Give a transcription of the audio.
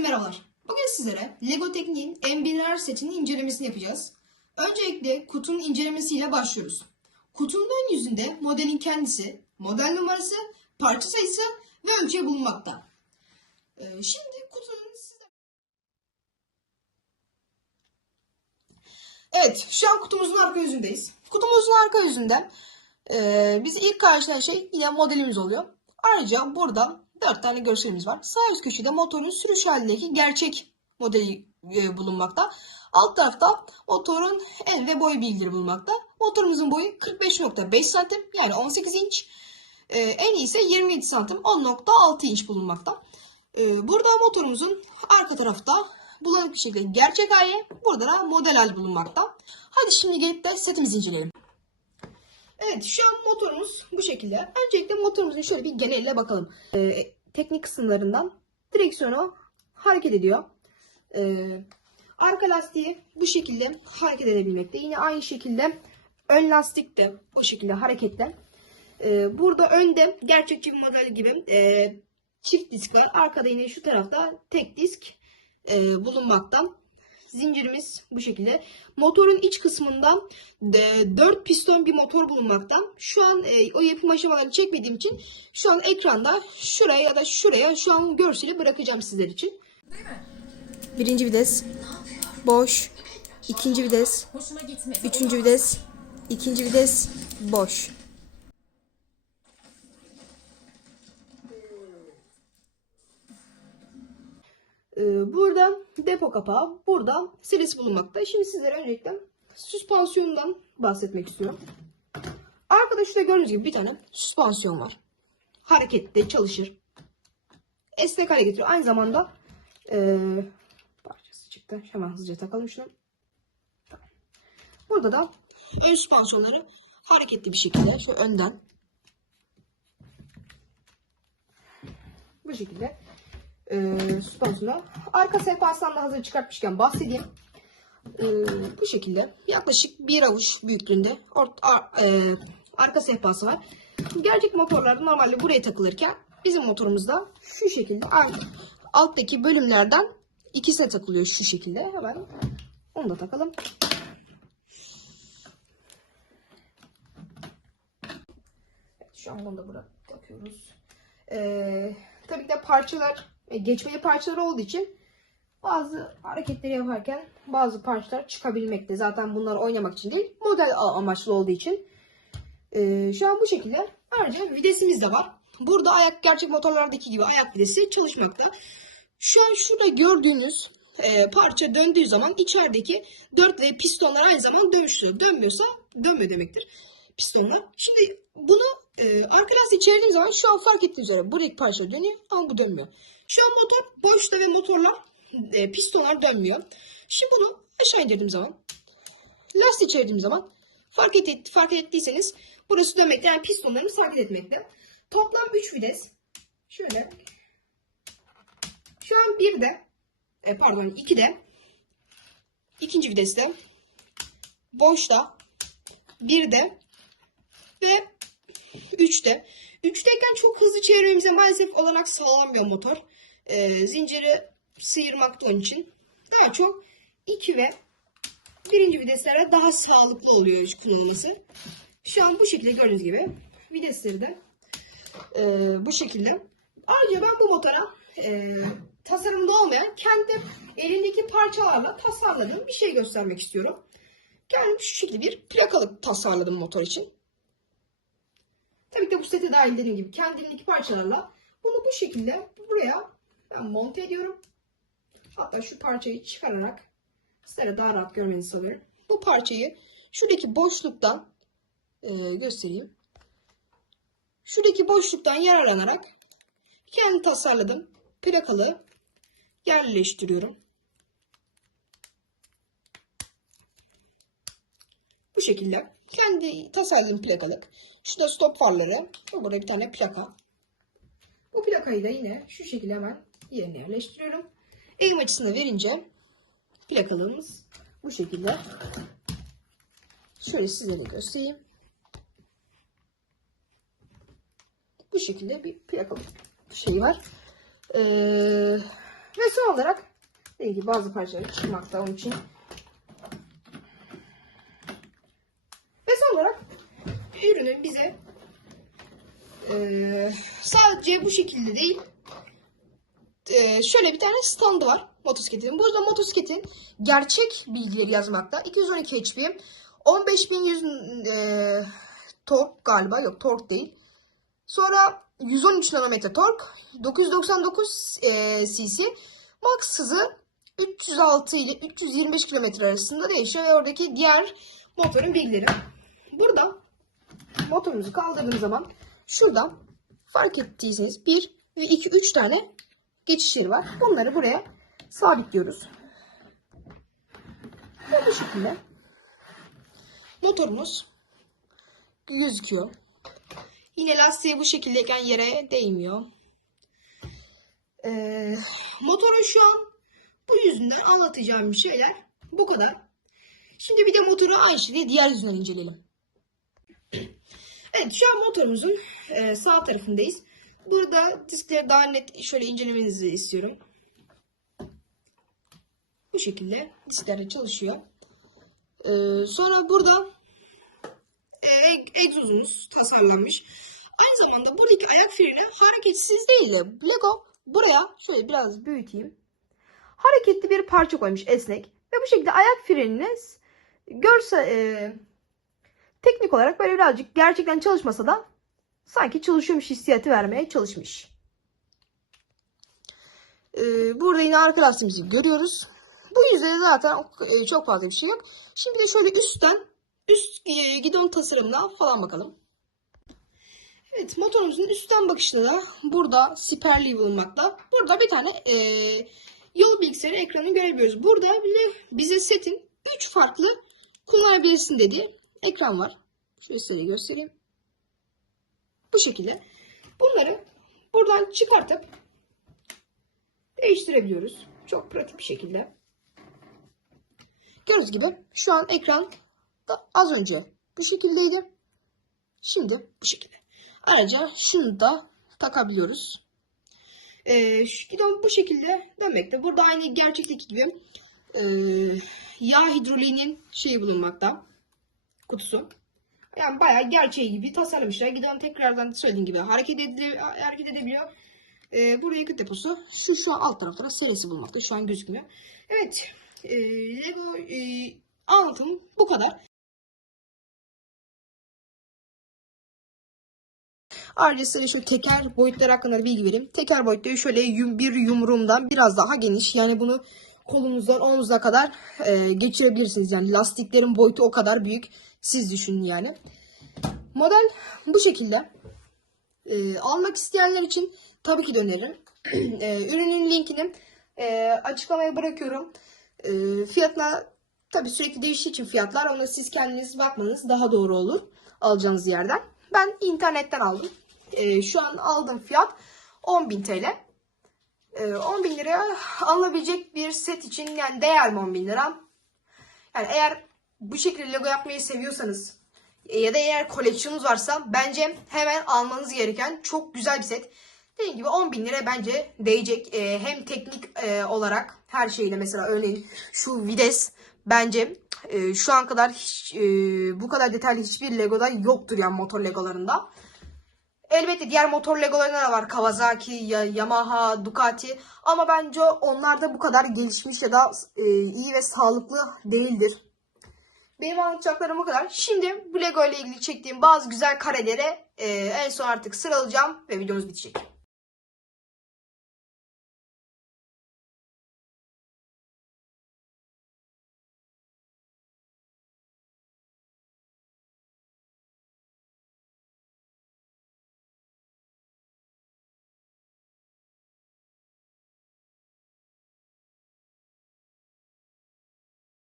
merhabalar. Bugün sizlere Lego Tekniğin M1000'ler setinin incelemesini yapacağız. Öncelikle kutunun incelemesiyle başlıyoruz. Kutunun ön yüzünde modelin kendisi, model numarası, parça sayısı ve ölçüye bulunmakta. Ee, şimdi kutunun size... Evet, şu an kutumuzun arka yüzündeyiz. Kutumuzun arka yüzünde e, bizi ilk karşılayan şey yine modelimiz oluyor. Ayrıca burada 4 tane görselimiz var. Sağ üst köşede motorun sürüş halindeki gerçek modeli e, bulunmakta. Alt tarafta motorun en ve boy bilgileri bulunmakta. Motorumuzun boyu 45.5 santim yani 18 inç. E, en iyisi 27 santim 10.6 inç bulunmakta. E, burada motorumuzun arka tarafta bulanık bir şekilde gerçek hali, burada da model hali bulunmakta. Hadi şimdi gelip de setimizi inceleyelim. Evet şu an motorumuz bu şekilde. Öncelikle motorumuzun şöyle bir geneline bakalım. Ee, teknik kısımlarından direksiyonu hareket ediyor. Ee, arka lastiği bu şekilde hareket edebilmekte. Yine aynı şekilde ön lastik de bu şekilde hareketli. Ee, burada önde gerçekçi bir model gibi e, çift disk var. Arkada yine şu tarafta tek disk e, bulunmakta. Zincirimiz bu şekilde. Motorun iç kısmında 4 piston bir motor bulunmakta. Şu an e, o yapım aşamalarını çekmediğim için şu an ekranda şuraya ya da şuraya şu an görseli bırakacağım sizler için. Birinci vites boş. ikinci vites, Hoşuma gitmedi. üçüncü vites, ikinci vites boş. Burada depo kapağı, burada silesi bulunmakta. Şimdi sizlere öncelikle süspansiyondan bahsetmek istiyorum. Arkada şurada gördüğünüz gibi bir tane süspansiyon var. Harekette çalışır. Esnek hale getiriyor. Aynı zamanda ee, parçası çıktı. Hemen hızlıca takalım şunu. Burada da ön süspansiyonları hareketli bir şekilde şu önden bu şekilde e, süspansiyonu. Arka sehpasından da hazır çıkartmışken bahsedeyim. E, bu şekilde yaklaşık bir avuç büyüklüğünde ort, ar- e, arka sehpası var. Gerçek motorlar normalde buraya takılırken bizim motorumuzda şu şekilde alttaki bölümlerden ikisine takılıyor şu şekilde. Hemen onu da takalım. Şu an bunu da burada takıyoruz. Ee, tabii ki de parçalar geçmeli parçalar olduğu için bazı hareketleri yaparken bazı parçalar çıkabilmekte. Zaten bunlar oynamak için değil, model amaçlı olduğu için. Ee, şu an bu şekilde. Ayrıca videsimiz de var. Burada ayak gerçek motorlardaki gibi ayak videsi çalışmakta. Şu an şurada gördüğünüz e, parça döndüğü zaman içerideki dört ve pistonlar aynı zamanda dönüşüyor. Dönmüyorsa dönmüyor demektir pistonlar. Şimdi bunu e, arka lastiği zaman şu an fark ettiğiniz üzere buradaki parça dönüyor ama bu dönmüyor. Şu an motor boşta ve motorlar e, pistonlar dönmüyor. Şimdi bunu aşağı indirdiğim zaman lastiği çevirdiğim zaman fark, et, fark ettiyseniz burası dönmekte yani pistonlarımız hareket etmekte. Toplam 3 vites. Şöyle. Şu an 1 de e, pardon 2 de ikinci viteste boşta bir de ve 3'te. 3'teyken çok hızlı çevirmemize maalesef olanak sağlamıyor motor. Ee, zinciri sıyırmakta onun için. Daha çok 2 ve birinci viteslere daha sağlıklı oluyor kullanılması. Şu an bu şekilde gördüğünüz gibi vitesleri de e, bu şekilde. Ayrıca ben bu motora e, tasarımda olmayan kendi elindeki parçalarla tasarladığım bir şey göstermek istiyorum. Yani şu şekilde bir plakalık tasarladım motor için. Tabii ki de bu sete dahil dediğim gibi kendi elimdeki parçalarla bunu bu şekilde buraya ben monte ediyorum. Hatta şu parçayı çıkararak sizlere daha rahat görmenizi sağlıyorum. Bu parçayı şuradaki boşluktan e, göstereyim. Şuradaki boşluktan yararlanarak kendi tasarladığım plakalı yerleştiriyorum. Bu şekilde. Kendi tasarladığım plakalık. Şurada stop farları. Burada bir tane plaka. Bu plakayı da yine şu şekilde hemen yerine yerleştiriyorum. Eğim açısını verince plakalığımız bu şekilde. Şöyle sizlere göstereyim. Bu şekilde bir plakalık şey var. Ee, Ve son olarak gibi bazı parçaları çıkmakta onun için. Ve son olarak ürünün bize eee, sadece bu şekilde değil eee, şöyle bir tane standı var motosikletin. Burada motosikletin gerçek bilgileri yazmakta. 212 HP, 15100 eee tork galiba yok tork değil. Sonra 113 nanometre tork, 999 eee, cc, max hızı 306 ile 325 km arasında değişiyor ve oradaki diğer motorun bilgileri. Burada motorumuzu kaldırdığım zaman şuradan fark ettiyseniz 1 ve 2 3 tane geçiş yeri var. Bunları buraya sabitliyoruz. Ve bu şekilde motorumuz gözüküyor. Yine lastiği bu şekildeyken yere değmiyor. Ee, motorun şu an bu yüzünden anlatacağım şeyler bu kadar. Şimdi bir de motoru aynı şekilde diğer yüzünden inceleyelim. Evet şu an motorumuzun e, sağ tarafındayız. Burada diskleri daha net şöyle incelemenizi istiyorum. Bu şekilde diskler çalışıyor. Ee, sonra burada e, eg- egzozumuz tasarlanmış. Aynı zamanda buradaki ayak freni hareketsiz değil de Lego buraya şöyle biraz büyüteyim. Hareketli bir parça koymuş esnek ve bu şekilde ayak freniniz görse e, teknik olarak böyle birazcık gerçekten çalışmasa da sanki çalışıyormuş hissiyatı vermeye çalışmış. E, burada yine arka görüyoruz. Bu yüzde de zaten e, çok fazla bir şey yok. Şimdi de şöyle üstten üst e, gidon tasarımına falan bakalım. Evet motorumuzun üstten bakışında da burada siperliği bulunmakta. Burada bir tane e, yol bilgisayarı ekranı görebiliyoruz. Burada bile bize setin 3 farklı kullanabilirsin dediği ekran var. Şöyle size göstereyim. Şekilde. Bunları buradan çıkartıp değiştirebiliyoruz. Çok pratik bir şekilde. Gördüğünüz gibi şu an ekran da az önce bu şekildeydi. Şimdi bu şekilde. Ayrıca şunu da takabiliyoruz. Ee, bu şekilde demekte. Burada aynı gerçekteki gibi e, yağ hidroliğinin şeyi bulunmakta. Kutusu. Yani bayağı gerçeği gibi tasarlamışlar. Gidon tekrardan söylediğim gibi hareket, hareket edebiliyor. Ee, buraya yakıt deposu. Şu şu alt tarafta serisi bulunmakta. Şu an gözükmüyor. Evet. E, Lego e, anlatım bu kadar. Ayrıca size şöyle teker boyutları hakkında da bilgi vereyim. Teker boyutları şöyle yum, bir yumruğumdan biraz daha geniş. Yani bunu kolunuzdan omuza kadar e, geçirebilirsiniz. Yani lastiklerin boyutu o kadar büyük. Siz düşünün yani. Model bu şekilde. E, almak isteyenler için tabii ki de öneririm. e, ürünün linkini e, açıklamaya bırakıyorum. E, fiyatına tabii sürekli değiştiği için fiyatlar. Ona siz kendiniz bakmanız daha doğru olur. Alacağınız yerden. Ben internetten aldım. Ee, şu an aldığım fiyat 10.000 TL. Ee, 10.000 liraya alınabilecek bir set için yani değer mi 10.000 lira? Yani eğer bu şekilde logo yapmayı seviyorsanız e, ya da eğer koleksiyonunuz varsa bence hemen almanız gereken çok güzel bir set. Dediğim gibi 10.000 lira bence değecek. Ee, hem teknik e, olarak her şeyle mesela örneğin şu vides bence e, şu an kadar hiç, bu kadar detaylı hiçbir Lego'da yoktur yani motor Legolarında. Elbette diğer motor Legolarında da var. Kawasaki, ya- Yamaha, Ducati. Ama bence onlar da bu kadar gelişmiş ya da e, iyi ve sağlıklı değildir. Benim anlatacaklarım bu kadar. Şimdi bu Lego ile ilgili çektiğim bazı güzel kareleri e, en son artık sıralayacağım ve videomuz bitecek.